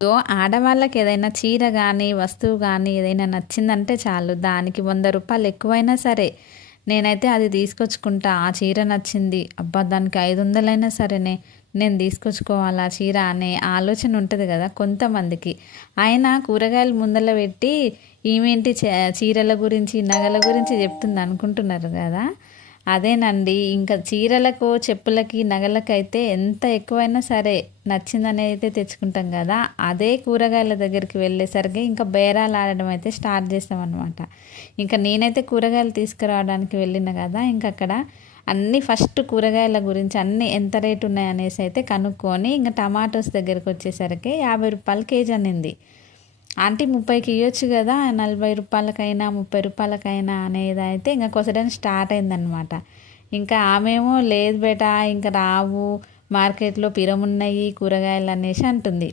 So ఆడవాళ్ళకి ఏదైనా చీర కానీ వస్తువు కానీ ఏదైనా నచ్చిందంటే చాలు, దానికి 100 రూపాయలు ఎక్కువైనా సరే నేనైతే అది తీసుకొచ్చుకుంటా. ఆ చీర నచ్చింది, అబ్బా దానికి 500 సరేనే నేను తీసుకొచ్చుకోవాలా చీర అనే ఆలోచన ఉంటుంది కదా కొంతమందికి. ఆయన కూరగాయలు ముందల పెట్టి ఈమెంటి చీరల గురించి నగల గురించి చెప్తుంది అనుకుంటున్నారు కదా. అదేనండి, ఇంకా చీరలకు చెప్పులకి నగలకైతే ఎంత ఎక్కువైనా సరే నచ్చిందని అయితే తెచ్చుకుంటాం కదా. అదే కూరగాయల దగ్గరికి వెళ్ళేసరికి ఇంకా బేరాలు ఆడడం అయితే స్టార్ట్ చేస్తామన్నమాట. ఇంకా నేనైతే కూరగాయలు తీసుకురావడానికి వెళ్ళిన కదా, ఇంకా అక్కడ అన్నీ ఫస్ట్ కూరగాయల గురించి అన్నీ ఎంత రేటు ఉన్నాయనేసి అయితే కనుక్కొని ఇంకా టమాటోస్ దగ్గరికి వచ్చేసరికి 50 రూపాయలు కేజీ అనింది. ఆంటీ 30కి ఇవ్వచ్చు కదా, 40 రూపాయలకైనా 30 రూపాయలకైనా అనేది అయితే ఇంకా కొసడానికి స్టార్ట్ అయిందనమాట. ఇంకా ఆమెమో లేదు బేటా ఇంకా రావు, మార్కెట్లో పిరమున్నాయి కూరగాయలు అనేసి అంటుంది.